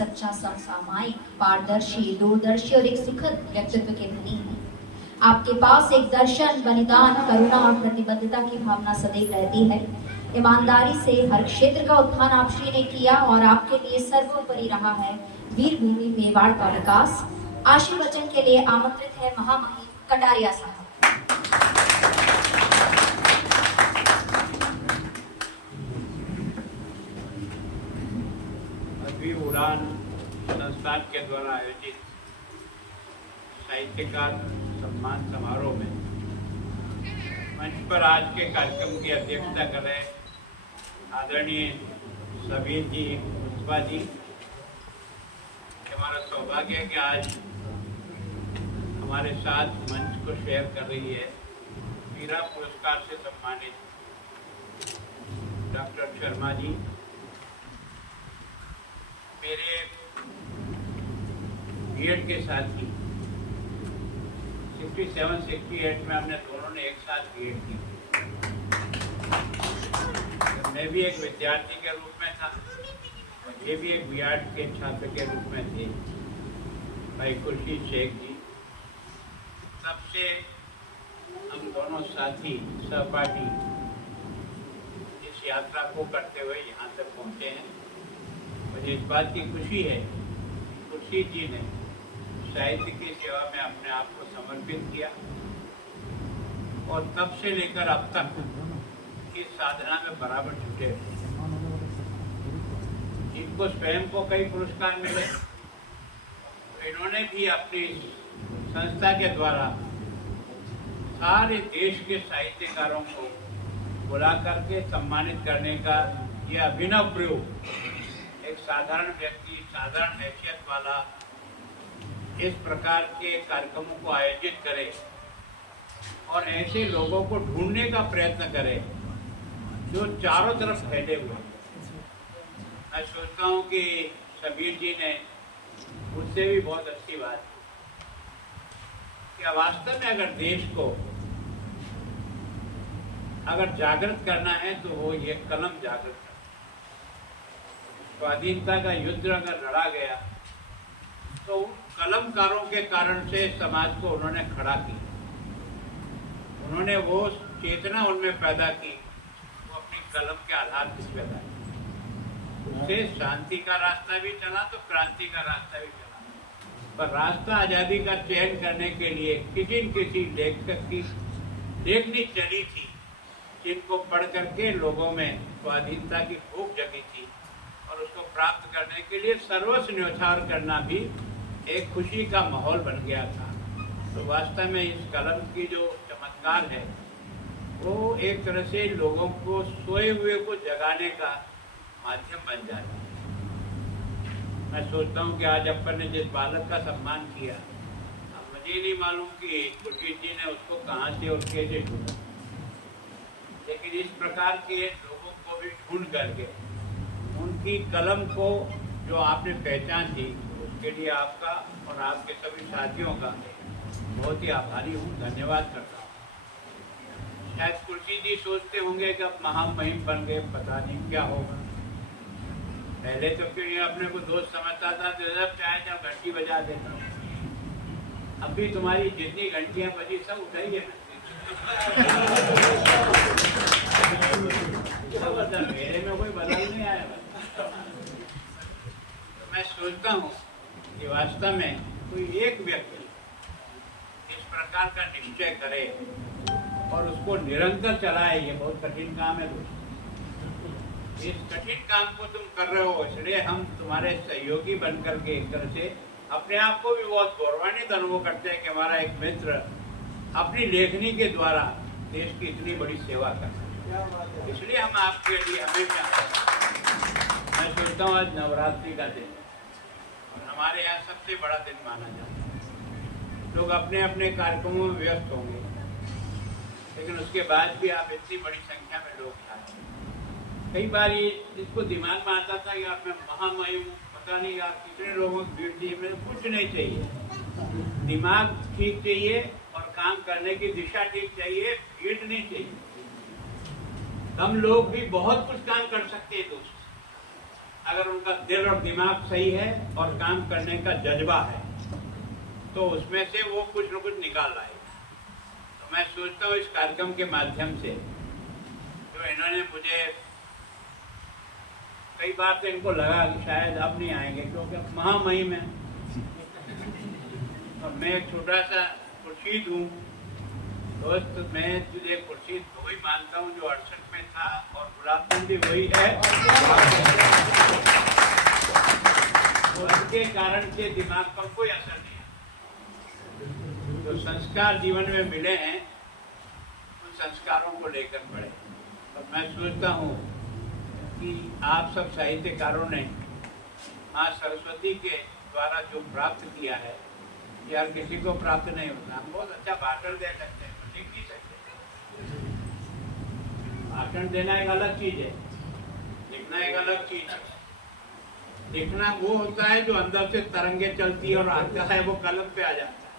सच्चा, समसामयिक, पारदर्शी, दूरदर्शी और एक सुखद व्यक्तित्व के धनी हैं। आपके पास एक दर्शन, बलिदान, करुणा और प्रतिबद्धता की भावना सदैव रहती है। ईमानदारी से हर क्षेत्र का उत्थान आप श्री ने किया और आपके लिए सर्वोपरि रहा है वीरभूमि मेवाड़ का विकास। आशीर्वचन के लिए आमंत्रित है महामहिम कटारिया साहब। अभी उड़ान संस्थान के द्वारा आयोजित साहित्यकार सम्मान समारोह में मंच पर आज के कार्यक्रम की अध्यक्षता कर रहे आदरणीय सबीर जी, मुस्तफा जी, हमारा सौभाग्य है कि आज हमारे साथ मंच को शेयर कर रही है वीरा पुरस्कार से सम्मानित डॉक्टर शर्मा जी। मेरे बीएड के साथी 67-68 में हमने दोनों ने एक साथ बीएड की। मैं भी एक विद्यार्थी के रूप में था और ये भी एक बीएड के छात्र के रूप में थे, भाई खुर्शीद शेख जी। तब से हम दोनों साथी सहपाठी इस यात्रा को करते हुए यहाँ तक पहुँचे हैं। मुझे इस बात की खुशी है खुर्शीद जी ने साहित्य की सेवा में अपने आप को समर्पित किया और तब से लेकर अब तक इस साधना में बराबर जुटे हुए। इनको स्वयं को कई पुरस्कार मिले, तो इन्होंने भी अपनी संस्था के द्वारा सारे देश के साहित्यकारों को बुला करके सम्मानित करने का यह अभिनव प्रयोग, एक साधारण व्यक्ति, साधारण हैसियत वाला इस प्रकार के कार्यक्रमों को आयोजित करे और ऐसे लोगों को ढूंढने का प्रयत्न करे जो चारों तरफ फैले हुए। मैं सोचता हूँ कि सबीर जी ने मुझसे भी बहुत अच्छी बात कि वास्तव में अगर देश को अगर जागृत करना है तो वो ये कलम जागृत करना। स्वाधीनता का युद्ध अगर लड़ा गया तो उन कलमकारों के कारण से समाज को उन्होंने खड़ा किया। उन्होंने वो चेतना उनमें पैदा की, वो अपनी कलम के आधार पर पैदा की। उससे शांति का रास्ता भी चला तो क्रांति का रास्ता भी चला, पर रास्ता आजादी का चयन करने के लिए किसी न किसी लेखक की लेखनी चली थी, जिनको पढ़ करके लोगों में स्वाधीनता की भूख जगी थी और उसको प्राप्त करने के लिए सर्वस्व न्यौछावर करना भी एक खुशी का माहौल बन गया था। तो वास्तव में इस कलम की जो चमत्कार है वो एक तरह से लोगों को सोए हुए को जगाने का माध्यम बन जाता है। मैं सोचता हूँ कि आज अपन ने जिस बालक का सम्मान किया, अब मुझे नहीं मालूम कि खुर्शीद जी ने उसको कहाँ से और कैसे ढूंढा, लेकिन इस प्रकार के लोगों को भी ढूंढ करके उनकी कलम को जो आपने पहचान दी, उसके लिए आपका और आपके सभी साथियों का बहुत ही आभारी हूँ, धन्यवाद करता हूँ। शायद खुर्शीद जी सोचते होंगे कि अब महामहिम बन गए, पता नहीं क्या होगा। पहले तो क्यों ये अपने को दोस्त समझता था, तो जब चाहे जब घंटी बजा देता। अभी तुम्हारी जितनी घंटियां बजी सब उठाइए मेरे में कोई बदल नहीं आया। मैं सोचता हूँ कि वास्तव में कोई एक व्यक्ति इस प्रकार का निश्चय करे और उसको निरंतर चलाए, ये बहुत कठिन काम है दोस्तों। इस कठिन काम को तुम कर रहे हो, इसलिए हम तुम्हारे सहयोगी बनकर के एक तरह से अपने आप को भी बहुत गौरवान्वित अनुभव करते हैं कि हमारा एक मित्र अपनी लेखनी के द्वारा देश की इतनी बड़ी सेवा कर रहा है। इसलिए हम आपके लिए हमेशा, मैं सोचता हूँ आज नवरात्रि का दिन और हमारे यहाँ सबसे बड़ा दिन माना जाता है। लोग अपने अपने कार्यक्रमों में व्यस्त होंगे, लेकिन उसके बाद भी आप इतनी बड़ी संख्या में लोग आए। कई बार ये इसको दिमाग में आता था कि आप मैं महामहिम हूँ, पता नहीं आप कितने लोगों की भीड़ चाहिए। मेरे कुछ नहीं चाहिए, दिमाग ठीक चाहिए और काम करने की दिशा ठीक चाहिए, भीड़ नहीं चाहिए। हम लोग भी बहुत कुछ काम कर सकते हैं दोस्त। अगर उनका दिल और दिमाग सही है और काम करने का जज्बा है तो उसमें से वो कुछ न कुछ निकाल लाएगा। तो मैं सोचता हूँ इस कार्यक्रम के माध्यम से जो इन्होंने मुझे, कई बार तो इनको लगा कि शायद अब नहीं आएंगे क्योंकि अब महामहिम है और मैं एक छोटा सा खुर्शीद हूँ। दोस्त, मैं तुझे खुर्शीद तो वही मानता हूँ जो 68 में था और गुलाबचंद भी वही है। उसके कारण से दिमाग पर कोई असर नहीं है। जो संस्कार जीवन में मिले हैं उन संस्कारों को लेकर पढ़े। तो मैं सोचता हूँ कि आप सब साहित्यकारों ने माँ सरस्वती के द्वारा जो प्राप्त किया है, यार किसी को प्राप्त नहीं होता। हम बहुत अच्छा भाषण दे सकते हैं, लिख नहीं सकते। भाषण देना एक अलग चीज है, लिखना एक अलग चीज है। लिखना वो होता है जो अंदर से तरंगे चलती है और आता है वो कलम पे आ जाता है,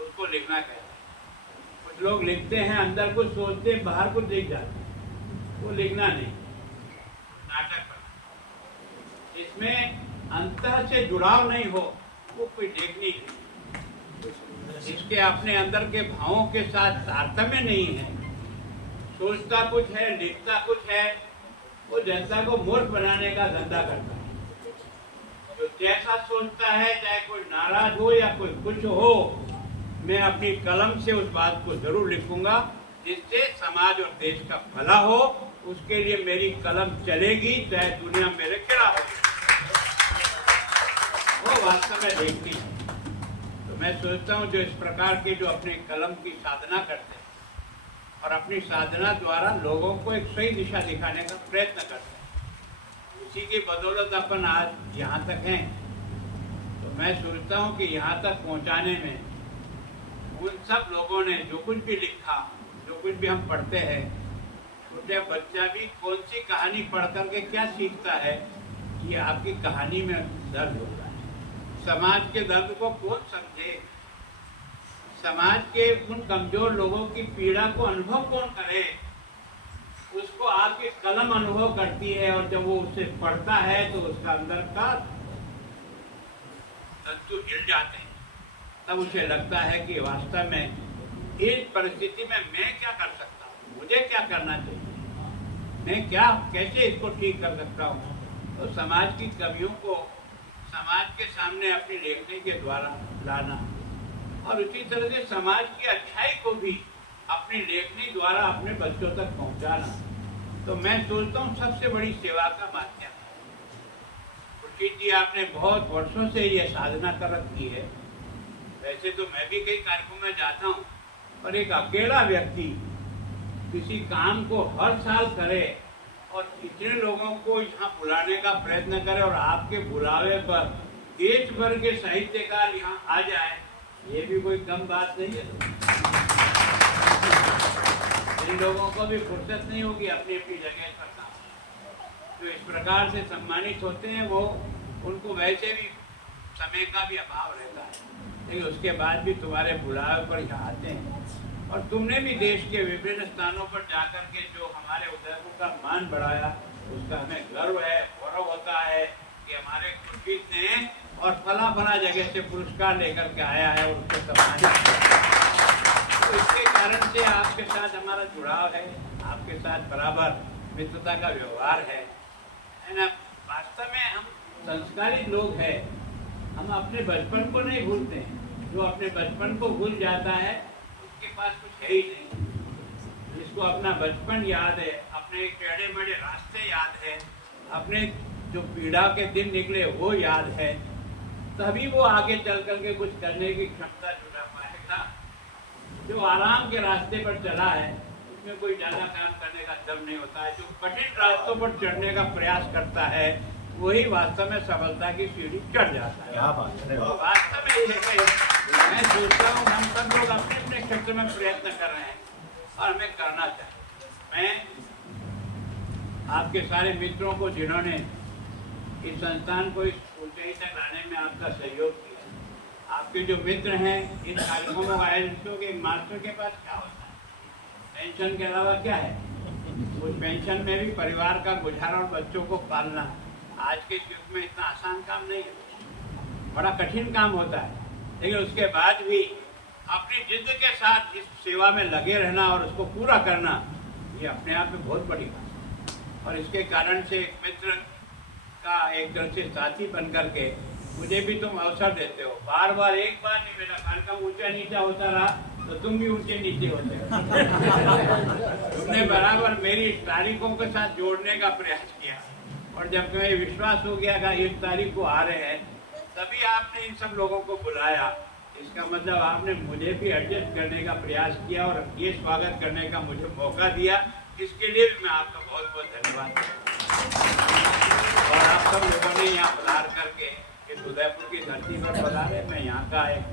उसको लिखना कहते हैं। कुछ लोग लिखते हैं, अंदर कुछ सोचते हैं, बाहर कुछ दिख जाता है, वो लिखना नहीं, नाटक बना। इसमें अंतर से जुड़ाव नहीं हो वो कोई लेखनी नहीं। इसके अपने अंदर के भावों के साथ तारतम्य नहीं है, सोचता कुछ है, लिखता कुछ है, वो जनता को मूर्ख बनाने का धंधा करता है। जो जैसा सोचता है, चाहे कोई नाराज हो या कोई कुछ हो, मैं अपनी कलम से उस बात को जरूर लिखूंगा जिससे समाज और देश का भला हो। उसके लिए मेरी कलम चलेगी, चाहे दुनिया मेरे खिलाफ हो। वो वास्तव में देखती है। तो मैं सोचता हूँ जो इस प्रकार के जो अपने कलम की साधना करते हैं और अपनी साधना द्वारा लोगों को एक सही दिशा दिखाने का प्रयत्न करते हैं, इसी की बदौलत अपन आज यहाँ तक हैं। तो मैं सोचता हूँ कि यहाँ तक पहुँचाने में उन सब लोगों ने जो कुछ भी लिखा, जो कुछ भी हम पढ़ते हैं, छोटे बच्चा भी कौन सी कहानी पढ़ करके क्या सीखता है, ये आपकी कहानी में दर्द होता है। समाज के दर्द को कौन समझे, समाज के उन कमजोर लोगों की पीड़ा को अनुभव कौन करे, उसको आपकी कलम अनुभव करती है। और जब वो उसे पढ़ता है तो उसका अंदर का तंतु हिल जाते हैं, तब उसे लगता है कि वास्तव में इस परिस्थिति में मैं क्या कर सकता हूँ, मुझे क्या करना चाहिए, मैं क्या कैसे इसको ठीक कर सकता हूँ। तो समाज की कमियों को समाज के सामने अपनी लेखनी के द्वारा लाना और उसी तरह से समाज की अच्छाई को भी अपनी लेखनी द्वारा अपने बच्चों तक पहुंचाना, तो मैं सोचता हूँ सबसे बड़ी सेवा का माध्यम है। खुर्शीद जी, आपने बहुत वर्षों से ये साधना कर रखी है। वैसे तो मैं भी कई कार्यक्रम में जाता हूँ, पर एक अकेला व्यक्ति किसी काम को हर साल करे और इतने लोगों को यहाँ बुलाने का प्रयत्न करे और आपके बुलावे पर देश भर के साहित्यकार यहाँ आ जाए, ये भी कोई कम बात नहीं है। इन लोगों को भी फुर्सत नहीं होगी अपनी अपनी जगह पर काम। जो इस प्रकार से सम्मानित होते हैं वो, उनको वैसे भी समय का भी अभाव रहता है, लेकिन उसके बाद भी तुम्हारे बुलावे पर यहाँ आते हैं। और तुमने भी देश के विभिन्न स्थानों पर जाकर के जो हमारे उदयपुर का मान बढ़ाया, उसका हमें गर्व है, गौरव होता है कि हमारे खुर्शीद ने और फला फला जगह से पुरस्कार लेकर के आया है और उसको सम्मानित किया। तो इसके कारण से आपके साथ हमारा जुड़ाव है, आपके साथ बराबर मित्रता का व्यवहार है ना। वास्तव में हम संस्कारी लोग हैं, हम अपने बचपन को नहीं भूलते हैं। जो अपने बचपन को भूल जाता है उसके पास कुछ है ही नहीं। जिसको अपना बचपन याद है, अपने टेढ़े मेढ़े रास्ते याद है, अपने जो पीड़ा के दिन निकले वो याद है, तभी वो आगे चल करके कुछ करने की क्षमता जुटा पाएगा। जो आराम के रास्ते पर चला है उसमें कोई ज्यादा काम करने का दम नहीं होता है। जो कठिन रास्तों पर चढ़ने का प्रयास करता है वही वास्तव में सफलता की सीढ़ी चढ़ जाता है। तो वास्तव में ये है, मैं सोचता हूँ हम सब लोग अपने अपने क्षेत्र में प्रयत्न कर रहे हैं और हमें करना चाहिए। मैं आपके सारे मित्रों को जिन्होंने इस संस्थान को इस ऊंचाई तक लाने में आपका सहयोग किया, आपके जो मित्र हैं इन कार्यक्रमों का आयोजन के, मास्टर के पास क्या होता है, पेंशन के अलावा क्या है? उस पेंशन में भी परिवार का गुजारा और बच्चों को पालना आज के युग में इतना आसान काम नहीं है, बड़ा कठिन काम होता है, लेकिन उसके बाद भी अपनी जिद के साथ इस सेवा में लगे रहना और उसको पूरा करना, ये अपने आप में बहुत बड़ी बात है। और इसके कारण से एक मित्र का एक तरह से साथी बन करके मुझे भी तुम अवसर देते हो। बार बार एक बार नहीं, मेरा कार्यक्रम ऊंचा नीचा होता रहा तो तुम भी ऊंचे नीचे होते हो। तुमने बराबर मेरी तारीखों के साथ जोड़ने का प्रयास किया, और जब तुम्हें विश्वास हो गया कि इस तारीख को आ रहे हैं, तभी आपने इन सब लोगों को बुलाया। इसका मतलब आपने मुझे भी एडजस्ट करने का प्रयास किया और ये स्वागत करने का मुझे मौका दिया। इसके लिए भी मैं आपका बहुत बहुत धन्यवाद करता हूँ। और आप सब लोगों ने यहाँ पधार करके इस उदयपुर की धरती पर पधारे। मैं यहाँ का एक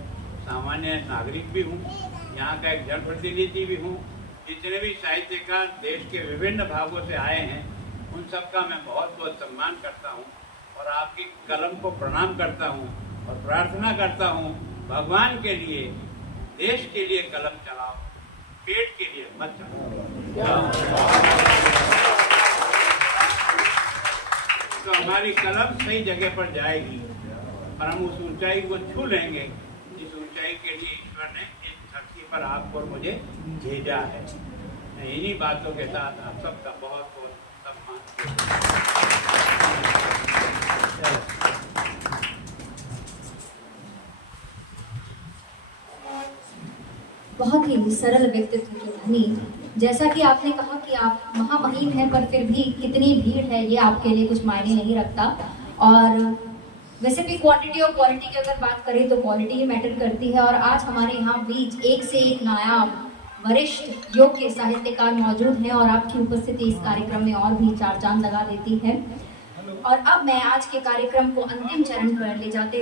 सामान्य नागरिक भी हूँ, यहाँ का एक जनप्रतिनिधि भी हूँ। जितने भी साहित्यकार देश के विभिन्न भागों से आए हैं, उन सबका मैं बहुत बहुत सम्मान करता हूँ और आपकी कलम को प्रणाम करता हूँ और प्रार्थना करता हूँ, भगवान के लिए, देश के लिए कलम चलाओ, पेट के लिए मत चलाओ। तो हमारी कलम सही जगह पर जाएगी और हम उस ऊंचाई को छू लेंगे जिस ऊंचाई के लिए ईश्वर ने इस धरती पर आपको और मुझे भेजा है। मैं इन्हीं बातों के साथ आप सबका बहुत बहुत बहुत ही सरल व्यक्तित्व के धनी। जैसा कि आपने कहा कि आप महामहिम हैं, पर फिर भी कितनी भीड़ है ये आपके लिए कुछ मायने नहीं रखता। और वैसे भी क्वांटिटी और क्वालिटी की अगर बात करें तो क्वालिटी ही मैटर करती है। और आज हमारे यहाँ बीच एक से एक नायाब वरिष्ठ योग्य साहित्यकार मौजूद हैं और आपकी उपस्थिति इस कार्यक्रम में और भी चार चांद लगा देती है। और अब मैं आज के कार्यक्रम को अंतिम चरण पर ले जाते